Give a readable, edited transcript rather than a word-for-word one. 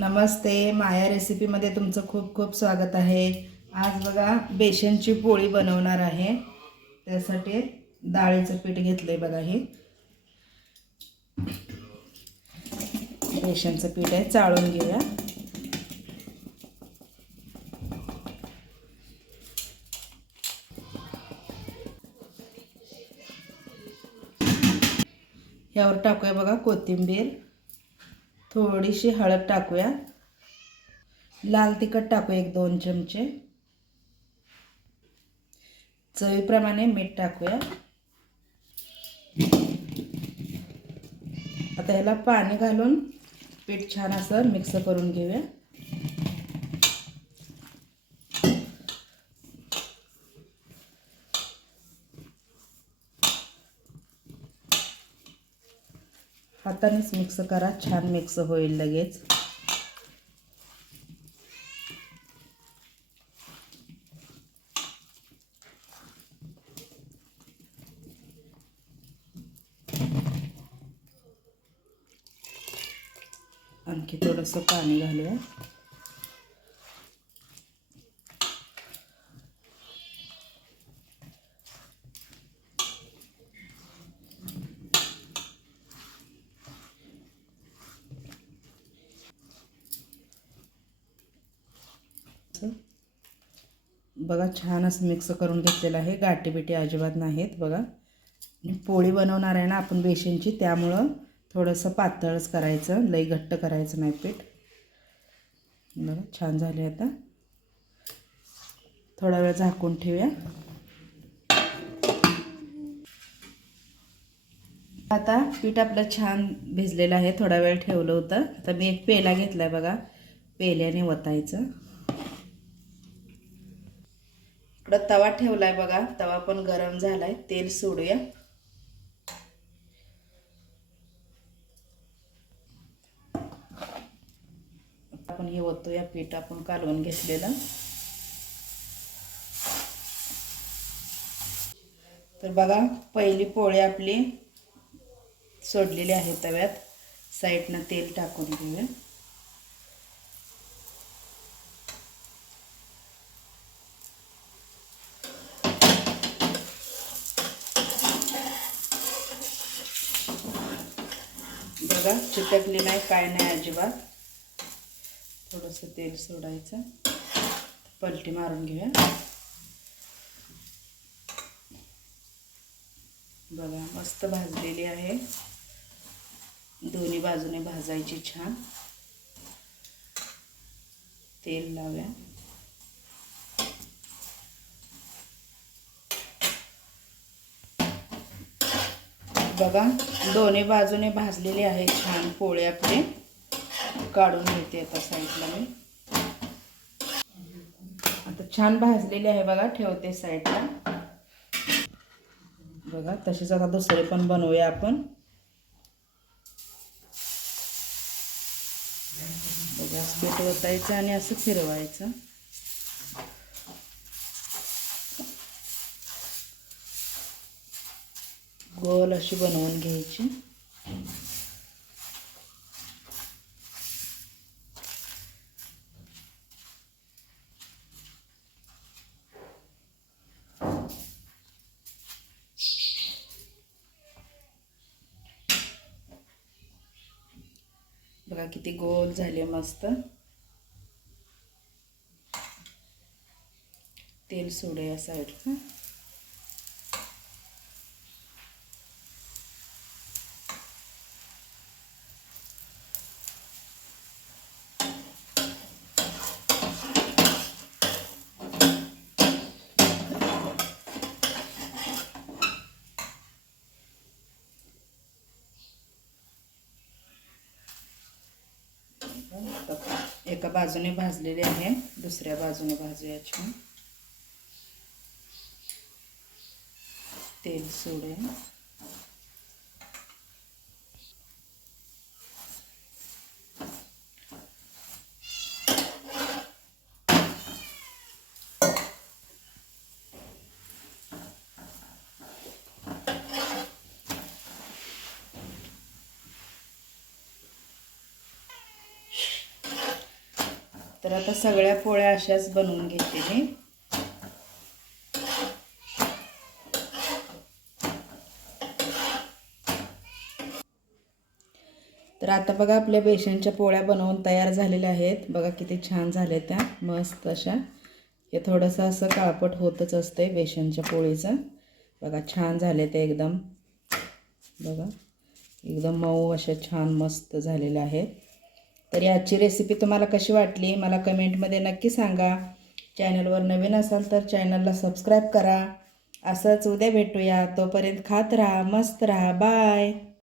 नमस्ते, माया रेसिपीमध्ये तुमचं खूप खूप स्वागत आहे। आज बघा बेसनची पोळी बनवणार आहे। त्यासाठी डाळीचं पीठ घेतलंय बघा। हे बेसनचं पीठ आहे, चाळून घेऊया। यावर टाकूया बघा कोथिंबीर, थोडीशी हळद टाकूया, लाल तिखट टाकूया 1-2 चमचे, चवीप्रमाणे मीठ टाकूया। आता याला पाणी घालून पीठ छान असं मिक्स करून घेऊया। हातानेच मिक्स करा, छान मिक्स होईल लगेच। आणखी थोडंसं पाणी घालूया। बघा छान असं मिक्स करून घेतलेलं आहे, गाठी बिटी अजिबात नाहीत बघा। पोळी बनवणार आहे ना आपण बेसनची, त्यामुळं थोडंसं पातळच करायचं, लई घट्ट करायचं नाही पीठ। बघा छान झाले। आता थोडा वेळ झाकून ठेवूया। आता पीठ आपलं छान भिजलेलं आहे, थोडा वेळ ठेवलं होतं। आता मी एक पेला घेतलाय बघा, पेल्याने वतायचं। इकडं तवा ठेवलाय बघा, तवा पण गरम झालाय, तेल सोडूया। आपण हे ओतूया पीठ आपण कालवून घेतलेलं। तर बघा पहिली पोळी आपली सोडलेली आहे तव्यात, साईडनं तेल टाकून घेऊया। बघा चिटकली नाही, काय नाही अजिबात। थोडंसं तेल सोडायचं, पलटी मारून घेऊया। बघा मस्त भाजलेली आहे, दोन्ही बाजूने भाजायची छान। तेल लावूया। बघा दोन्ही बाजूने भाजलेली आहे छान पोळी आपली, काढून घेते आता साईडला मी। आता छान भाजलेली आहे बघा, ठेवते साईडला। बघा तशीच आता दुसरे पण बनवूया आपण। बघा पीठ ओतायचं आणि असं फिरवायचं। गोल अशी बनवून घ्यायची। बघा किती गोल झाले मस्त। तेल सोडूया साईडला। एका बाजूने भाजलेले आहे, दुसऱ्या बाजूने भाजूया छान। तेल सोडूया। तर आता सगळ्या पोळ्या अशाच बनवून घेते मी. तर आता बघा आपल्या बेसनच्या पोळ्या बनवून तयार झालेल्या आहेत. बघा किती छान झाल्या त्या, मस्त अशा. हे थोडंसं असं काळपट होतच असते बेसनच्या पोळीचं. बघा छान झाले ते एकदम. बघा एकदम मऊ अशा छान मस्त झालेल्या आहेत. तर याची रेसिपी तुम्हाला कशी वाटली मला कमेंटमध्ये नक्की सांगा. चॅनलवर नवीन असाल तर चॅनलला सबस्क्राईब करा. असंच उद्या भेटूया. तोपर्यंत खात राहा, मस्त राहा. बाय.